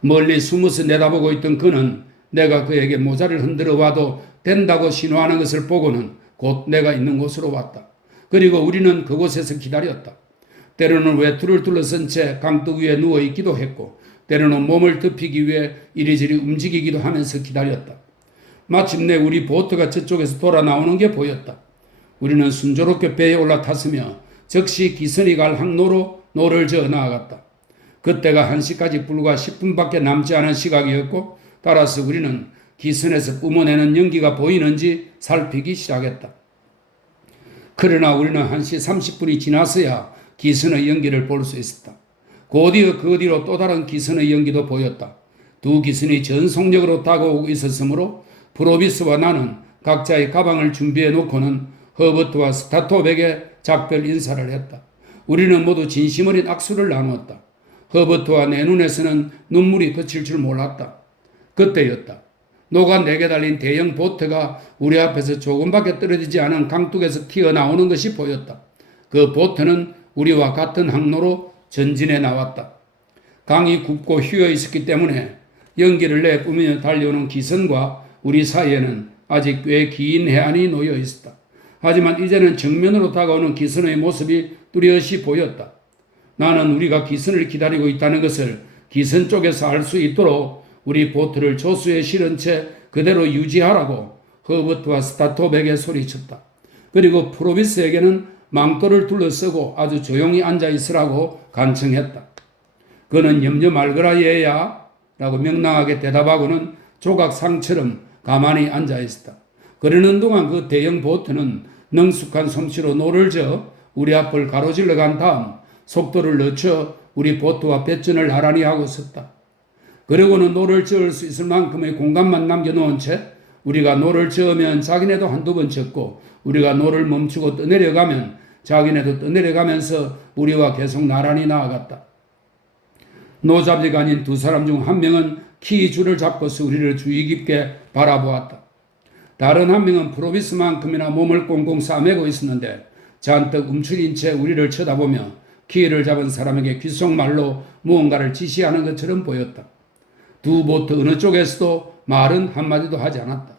멀리 숨어서 내다보고 있던 그는 내가 그에게 모자를 흔들어 와도 된다고 신호하는 것을 보고는 곧 내가 있는 곳으로 왔다. 그리고 우리는 그곳에서 기다렸다. 때로는 외투를 둘러쓴 채 강둑 위에 누워있기도 했고 때로는 몸을 덮이기 위해 이리저리 움직이기도 하면서 기다렸다. 마침내 우리 보트가 저쪽에서 돌아 나오는 게 보였다. 우리는 순조롭게 배에 올라탔으며 즉시 기선이 갈 항로로 노를 저어 나아갔다. 그때가 1시까지 불과 10분밖에 남지 않은 시각이었고 따라서 우리는 기선에서 뿜어내는 연기가 보이는지 살피기 시작했다. 그러나 우리는 1시 30분이 지나서야 기선의 연기를 볼 수 있었다. 곧이어 그 뒤로 또 다른 기선의 연기도 보였다. 두 기선이 전속력으로 다가오고 있었으므로 프로비스와 나는 각자의 가방을 준비해 놓고는 허버트와 스타톱에게 작별 인사를 했다. 우리는 모두 진심 어린 악수를 나누었다. 허버트와 내 눈에서는 눈물이 그칠 줄 몰랐다. 그때였다. 노가 내게 달린 대형 보트가 우리 앞에서 조금밖에 떨어지지 않은 강둑에서 튀어나오는 것이 보였다. 그 보트는 우리와 같은 항로로 전진해 나왔다. 강이 굽고 휘어 있었기 때문에 연기를 내뿜으며 달려오는 기선과 우리 사이에는 아직 꽤 긴 해안이 놓여 있었다. 하지만 이제는 정면으로 다가오는 기선의 모습이 뚜렷이 보였다. 나는 우리가 기선을 기다리고 있다는 것을 기선 쪽에서 알 수 있도록 우리 보트를 조수에 실은 채 그대로 유지하라고 허버트와 스타톱에게 소리쳤다. 그리고 프로비스에게는 망토를 둘러쓰고 아주 조용히 앉아 있으라고 간청했다. 그는 염려 말거라 얘야 라고 명랑하게 대답하고는 조각상처럼 가만히 앉아 있었다. 그러는 동안 그 대형 보트는 능숙한 솜씨로 노를 저어 우리 앞을 가로질러 간 다음 속도를 늦춰 우리 보트와 배전을 나란히 하고 섰다. 그리고는 노를 저을 수 있을 만큼의 공간만 남겨놓은 채 우리가 노를 저으면 자기네도 한두 번 젓고 우리가 노를 멈추고 떠내려가면 자기네도 떠내려가면서 우리와 계속 나란히 나아갔다. 노잡이가 아닌 두 사람 중 한 명은 키 줄을 잡고서 우리를 주의 깊게 바라보았다. 다른 한 명은 프로비스만큼이나 몸을 꽁꽁 싸매고 있었는데 잔뜩 움츠린 채 우리를 쳐다보며 키를 잡은 사람에게 귓속말로 무언가를 지시하는 것처럼 보였다. 두 보트 어느 쪽에서도 말은 한마디도 하지 않았다.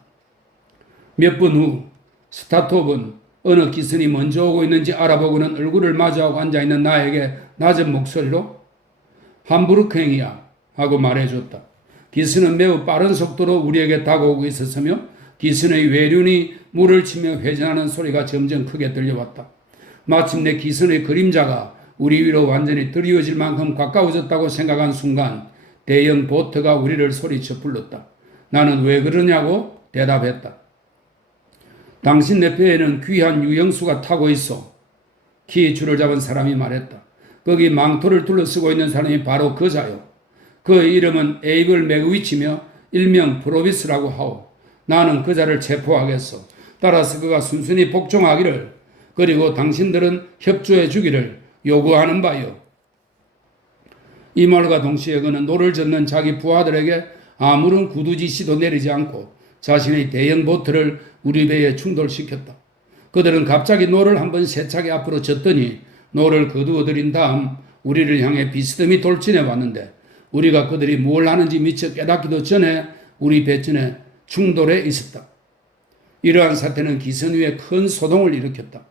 몇 분 후 스타톱은 어느 기선이 먼저 오고 있는지 알아보고는 얼굴을 마주하고 앉아있는 나에게 낮은 목소리로 함부르크행이야 하고 말해줬다. 기선은 매우 빠른 속도로 우리에게 다가오고 있었으며 기선의 외륜이 물을 치며 회전하는 소리가 점점 크게 들려왔다. 마침내 기선의 그림자가 우리 위로 완전히 드리워질 만큼 가까워졌다고 생각한 순간 대형 보트가 우리를 소리쳐 불렀다. 나는 왜 그러냐고 대답했다. 당신 내 배에는 귀한 유영수가 타고 있어. 키 줄을 잡은 사람이 말했다. 거기 망토를 둘러쓰고 있는 사람이 바로 그자요. 그의 이름은 에이블 맥위치며 일명 프로비스라고 하오. 나는 그자를 체포하겠어. 따라서 그가 순순히 복종하기를 그리고 당신들은 협조해 주기를 요구하는 바요. 이 말과 동시에 그는 노를 젓는 자기 부하들에게 아무런 구두지시도 내리지 않고 자신의 대형 보트를 우리 배에 충돌시켰다. 그들은 갑자기 노를 한번 세차게 앞으로 젓더니 노를 거두어들인 다음 우리를 향해 비스듬히 돌진해 왔는데 우리가 그들이 뭘 하는지 미처 깨닫기도 전에 우리 배전에 충돌해 있었다. 이러한 사태는 기선 위에 큰 소동을 일으켰다.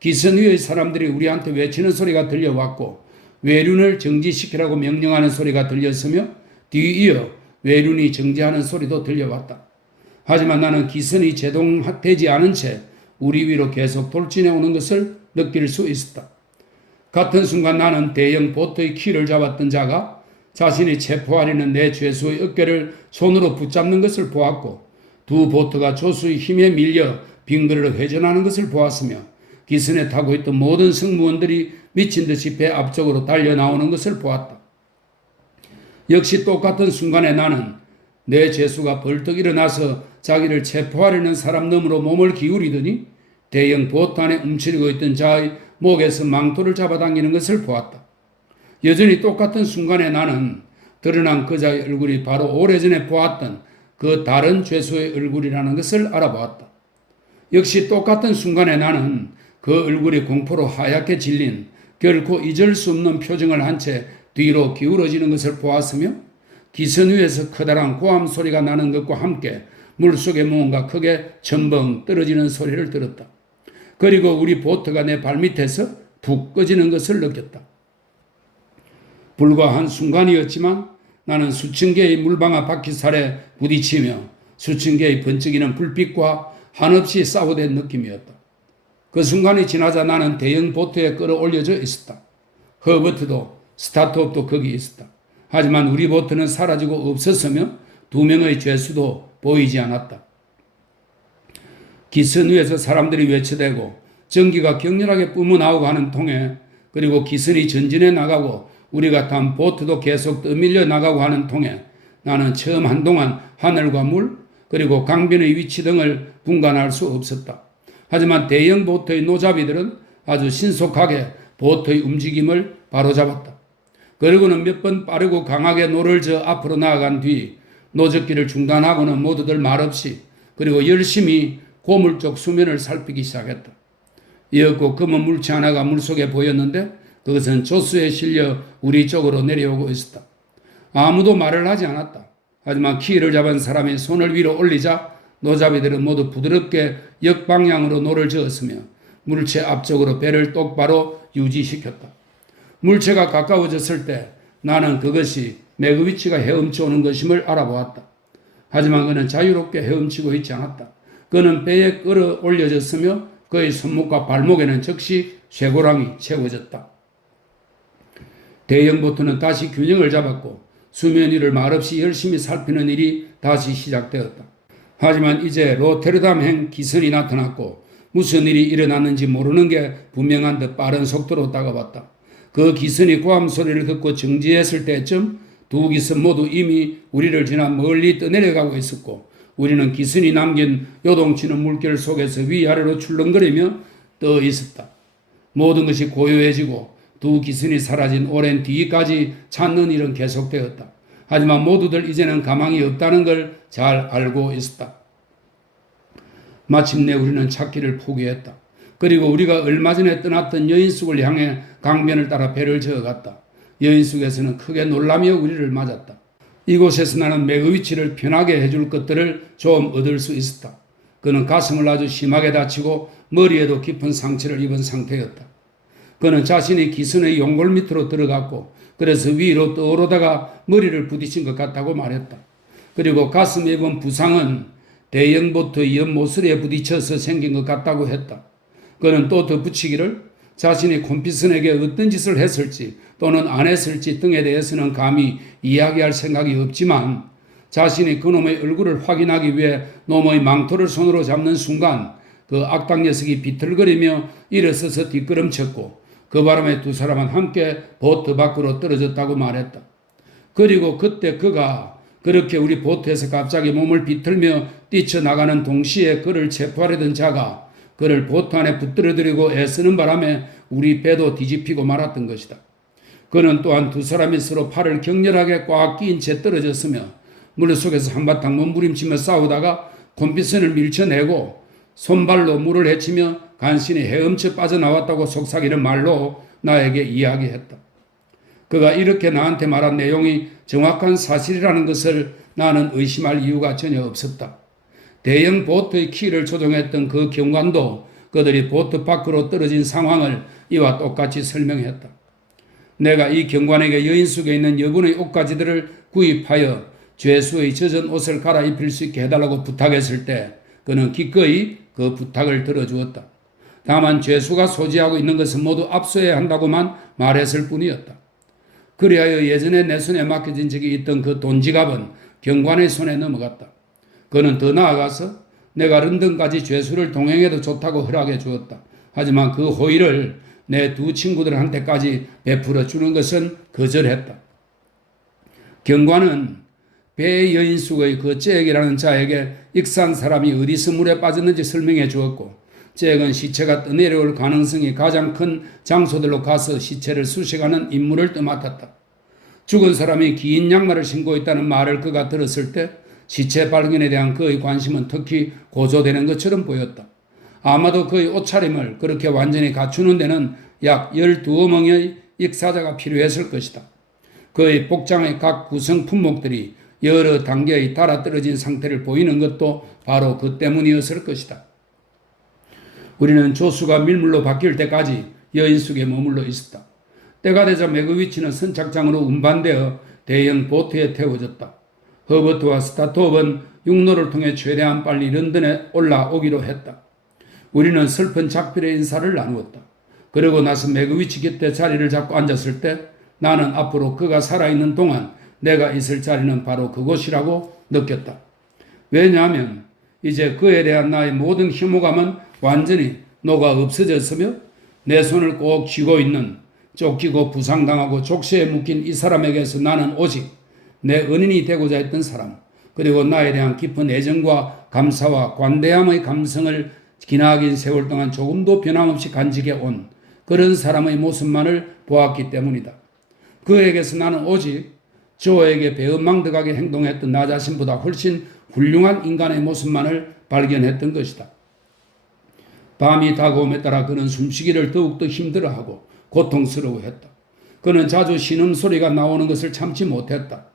기선 위의 사람들이 우리한테 외치는 소리가 들려왔고 외륜을 정지시키라고 명령하는 소리가 들렸으며 뒤이어 외륜이 정지하는 소리도 들려왔다. 하지만 나는 기선이 제동되지 않은 채 우리 위로 계속 돌진해 오는 것을 느낄 수 있었다. 같은 순간 나는 대형 보트의 키를 잡았던 자가 자신이 체포하려는 내 죄수의 어깨를 손으로 붙잡는 것을 보았고 두 보트가 조수의 힘에 밀려 빙그르르 회전하는 것을 보았으며 기선에 타고 있던 모든 승무원들이 미친 듯이 배 앞쪽으로 달려 나오는 것을 보았다. 역시 똑같은 순간에 나는 내 죄수가 벌떡 일어나서 자기를 체포하려는 사람 너머로 몸을 기울이더니 대형 보트 안에 움츠리고 있던 자의 목에서 망토를 잡아당기는 것을 보았다. 여전히 똑같은 순간에 나는 드러난 그자의 얼굴이 바로 오래전에 보았던 그 다른 죄수의 얼굴이라는 것을 알아보았다. 역시 똑같은 순간에 나는 그 얼굴이 공포로 하얗게 질린 결코 잊을 수 없는 표정을 한 채 뒤로 기울어지는 것을 보았으며 기선 위에서 커다란 고함 소리가 나는 것과 함께 물속에 무언가 크게 첨벙 떨어지는 소리를 들었다. 그리고 우리 보트가 내 발밑에서 푹 꺼지는 것을 느꼈다. 불과 한순간이었지만 나는 수천 개의 물방아 바퀴살에 부딪히며 수천 개의 번쩍이는 불빛과 한없이 싸우된 느낌이었다. 그 순간이 지나자 나는 대형 보트에 끌어올려져 있었다. 허버트도 스타톱도 거기 있었다. 하지만 우리 보트는 사라지고 없었으며 두 명의 죄수도 보이지 않았다. 기선 위에서 사람들이 외쳐대고 전기가 격렬하게 뿜어나오고 하는 통에 그리고 기선이 전진해 나가고 우리가 탄 보트도 계속 떠밀려 나가고 하는 통에 나는 처음 한동안 하늘과 물 그리고 강변의 위치 등을 분간할 수 없었다. 하지만 대형 보트의 노잡이들은 아주 신속하게 보트의 움직임을 바로잡았다. 그리고는 몇 번 빠르고 강하게 노를 저어 앞으로 나아간 뒤 노젓기를 중단하고는 모두들 말없이 그리고 열심히 고물 쪽 수면을 살피기 시작했다. 이었고 검은 물체 하나가 물속에 보였는데 그것은 조수에 실려 우리 쪽으로 내려오고 있었다. 아무도 말을 하지 않았다. 하지만 키를 잡은 사람이 손을 위로 올리자 노잡이들은 모두 부드럽게 역방향으로 노를 저었으며 물체 앞쪽으로 배를 똑바로 유지시켰다. 물체가 가까워졌을 때 나는 그것이 매그위치가 헤엄쳐 오는 것임을 알아보았다. 하지만 그는 자유롭게 헤엄치고 있지 않았다. 그는 배에 끌어 올려졌으며 그의 손목과 발목에는 즉시 쇠고랑이 채워졌다. 대형 보트는 다시 균형을 잡았고 수면 위를 말없이 열심히 살피는 일이 다시 시작되었다. 하지만 이제 로테르담행 기선이 나타났고 무슨 일이 일어났는지 모르는 게 분명한 듯 빠른 속도로 다가왔다. 그 기선이 고함 소리를 듣고 정지했을 때쯤 두 기선 모두 이미 우리를 지나 멀리 떠내려가고 있었고 우리는 기선이 남긴 요동치는 물결 속에서 위아래로 출렁거리며 떠 있었다. 모든 것이 고요해지고 두 기선이 사라진 오랜 뒤까지 찾는 일은 계속되었다. 하지만 모두들 이제는 가망이 없다는 걸 잘 알고 있었다. 마침내 우리는 찾기를 포기했다. 그리고 우리가 얼마 전에 떠났던 여인숙을 향해 강변을 따라 배를 저어갔다. 여인숙에서는 크게 놀라며 우리를 맞았다. 이곳에서 나는 매그위치를 편하게 해줄 것들을 좀 얻을 수 있었다. 그는 가슴을 아주 심하게 다치고 머리에도 깊은 상처를 입은 상태였다. 그는 자신이 기선의 용골 밑으로 들어갔고 그래서 위로 떠오르다가 머리를 부딪힌 것 같다고 말했다. 그리고 가슴에 입은 부상은 대형 보트 옆모서리에 부딪혀서 생긴 것 같다고 했다. 그는 또 덧붙이기를 자신이 콤피슨에게 어떤 짓을 했을지 또는 안 했을지 등에 대해서는 감히 이야기할 생각이 없지만 자신이 그놈의 얼굴을 확인하기 위해 놈의 망토를 손으로 잡는 순간 그 악당 녀석이 비틀거리며 일어서서 뒷걸음쳤고 그 바람에 두 사람은 함께 보트 밖으로 떨어졌다고 말했다. 그리고 그때 그가 그렇게 우리 보트에서 갑자기 몸을 비틀며 뛰쳐나가는 동시에 그를 체포하려던 자가 그를 보트 안에 붙들어들이고 애쓰는 바람에 우리 배도 뒤집히고 말았던 것이다. 그는 또한 두 사람이 서로 팔을 격렬하게 꽉 끼인 채 떨어졌으며 물속에서 한바탕 몸부림치며 싸우다가 콤피선을 밀쳐내고 손발로 물을 헤치며 간신히 헤엄쳐 빠져나왔다고 속삭이는 말로 나에게 이야기했다. 그가 이렇게 나한테 말한 내용이 정확한 사실이라는 것을 나는 의심할 이유가 전혀 없었다. 대형 보트의 키를 조종했던 그 경관도 그들이 보트 밖으로 떨어진 상황을 이와 똑같이 설명했다. 내가 이 경관에게 여인숙에 있는 여분의 옷가지들을 구입하여 죄수의 젖은 옷을 갈아입힐 수 있게 해달라고 부탁했을 때 그는 기꺼이 그 부탁을 들어주었다. 다만 죄수가 소지하고 있는 것은 모두 압수해야 한다고만 말했을 뿐이었다. 그리하여 예전에 내 손에 맡겨진 적이 있던 그 돈지갑은 경관의 손에 넘어갔다. 그는 더 나아가서 내가 런던까지 죄수를 동행해도 좋다고 허락해 주었다. 하지만 그 호의를 내 두 친구들한테까지 베풀어 주는 것은 거절했다. 경관은 배 여인숙의 그 잭이라는 자에게 익산 사람이 어디서 물에 빠졌는지 설명해 주었고 잭은 시체가 떠내려올 가능성이 가장 큰 장소들로 가서 시체를 수색하는 임무를 떠맡았다. 죽은 사람이 긴 양말을 신고 있다는 말을 그가 들었을 때 시체 발견에 대한 그의 관심은 특히 고조되는 것처럼 보였다. 아마도 그의 옷차림을 그렇게 완전히 갖추는 데는 약 12멍의 익사자가 필요했을 것이다. 그의 복장의 각 구성 품목들이 여러 단계의 달아떨어진 상태를 보이는 것도 바로 그 때문이었을 것이다. 우리는 조수가 밀물로 바뀔 때까지 여인숙에 머물러 있었다. 때가 되자 매그위치는 선착장으로 운반되어 대형 보트에 태워졌다. 허버트와 스타톱은 육로를 통해 최대한 빨리 런던에 올라오기로 했다. 우리는 슬픈 작별의 인사를 나누었다. 그러고 나서 매그위치 곁에 자리를 잡고 앉았을 때 나는 앞으로 그가 살아있는 동안 내가 있을 자리는 바로 그곳이라고 느꼈다. 왜냐하면 이제 그에 대한 나의 모든 혐오감은 완전히 녹아 없어졌으며 내 손을 꼭 쥐고 있는 쫓기고 부상당하고 족쇄에 묶인 이 사람에게서 나는 오직 내 은인이 되고자 했던 사람, 그리고 나에 대한 깊은 애정과 감사와 관대함의 감성을 기나긴 세월 동안 조금도 변함없이 간직해 온 그런 사람의 모습만을 보았기 때문이다. 그에게서 나는 오직 조에게 배은망덕하게 행동했던 나 자신보다 훨씬 훌륭한 인간의 모습만을 발견했던 것이다. 밤이 다가옴에 따라 그는 숨쉬기를 더욱더 힘들어하고 고통스러워했다. 그는 자주 신음소리가 나오는 것을 참지 못했다.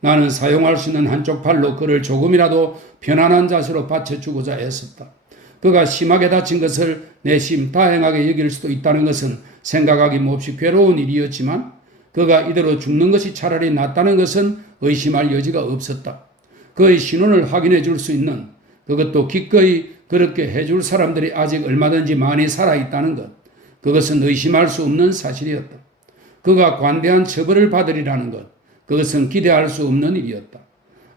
나는 사용할 수 있는 한쪽 팔로 그를 조금이라도 편안한 자세로 받쳐주고자 애썼다. 그가 심하게 다친 것을 내심 다행하게 여길 수도 있다는 것은 생각하기 몹시 괴로운 일이었지만 그가 이대로 죽는 것이 차라리 낫다는 것은 의심할 여지가 없었다. 그의 신원을 확인해 줄 수 있는, 그것도 기꺼이 그렇게 해줄 사람들이 아직 얼마든지 많이 살아있다는 것, 그것은 의심할 수 없는 사실이었다. 그가 관대한 처벌을 받으리라는 것, 그것은 기대할 수 없는 일이었다.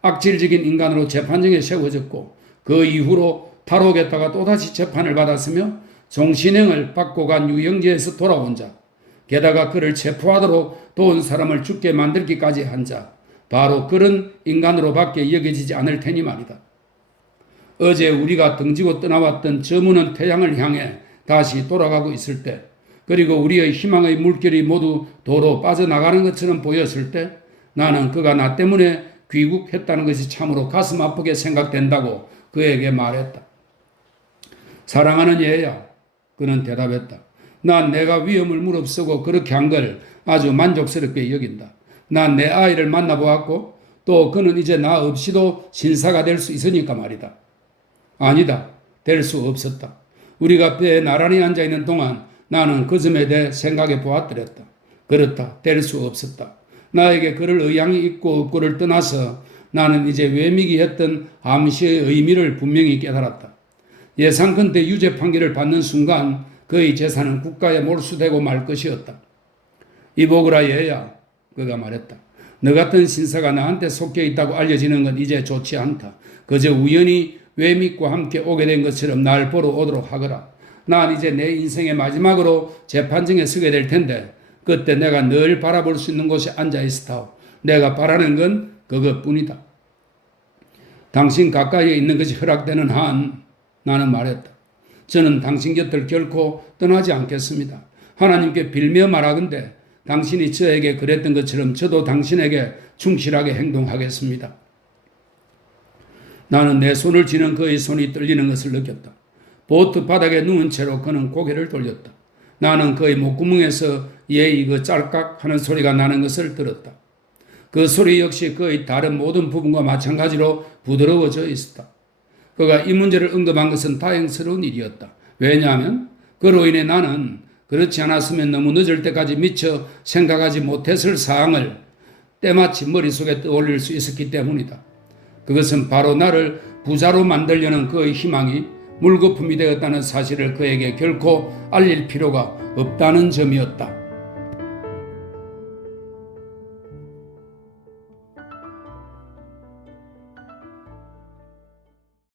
악질적인 인간으로 재판정에 세워졌고 그 이후로 탈옥했다가 또다시 재판을 받았으며 종신형을 받고 간 유형제에서 돌아온 자, 게다가 그를 체포하도록 도운 사람을 죽게 만들기까지 한 자, 바로 그런 인간으로밖에 여겨지지 않을 테니 말이다. 어제 우리가 등지고 떠나왔던 저 문은 태양을 향해 다시 돌아가고 있을 때, 그리고 우리의 희망의 물결이 모두 도로 빠져나가는 것처럼 보였을 때 나는 그가 나 때문에 귀국했다는 것이 참으로 가슴 아프게 생각된다고 그에게 말했다. 사랑하는 얘야, 그는 대답했다. 난 내가 위험을 무릅쓰고 그렇게 한 걸 아주 만족스럽게 여긴다. 난 내 아이를 만나보았고 또 그는 이제 나 없이도 신사가 될 수 있으니까 말이다. 아니다. 될 수 없었다. 우리가 배에 나란히 앉아있는 동안 나는 그 점에 대해 생각해 보았더랬다. 그렇다. 될 수 없었다. 나에게 그럴 의향이 있고 없고를 떠나서 나는 이제 외미기했던 암시의 의미를 분명히 깨달았다. 예상컨대 유죄 판결을 받는 순간 그의 재산은 국가에 몰수되고 말 것이었다. 이보거라 얘야, 그가 말했다. 너 같은 신사가 나한테 속해 있다고 알려지는 건 이제 좋지 않다. 그저 우연히 외믹과 함께 오게 된 것처럼 날 보러 오도록 하거라. 난 이제 내 인생의 마지막으로 재판정에 서게 될 텐데 그때 내가 늘 바라볼 수 있는 곳에 앉아 있었다오. 내가 바라는 건 그것뿐이다. 당신 가까이에 있는 것이 허락되는 한, 나는 말했다. 저는 당신 곁을 결코 떠나지 않겠습니다. 하나님께 빌며 말하건대 당신이 저에게 그랬던 것처럼 저도 당신에게 충실하게 행동하겠습니다. 나는 내 손을 쥐는 그의 손이 떨리는 것을 느꼈다. 보트 바닥에 누운 채로 그는 고개를 돌렸다. 나는 그의 목구멍에서 예의 그 짤깍 하는 소리가 나는 것을 들었다. 그 소리 역시 그의 다른 모든 부분과 마찬가지로 부드러워져 있었다. 그가 이 문제를 언급한 것은 다행스러운 일이었다. 왜냐하면 그로 인해 나는 그렇지 않았으면 너무 늦을 때까지 미처 생각하지 못했을 사항을 때마침 머릿속에 떠올릴 수 있었기 때문이다. 그것은 바로 나를 부자로 만들려는 그의 희망이 물거품이 되었다는 사실을 그에게 결코 알릴 필요가 없다는 점이었다.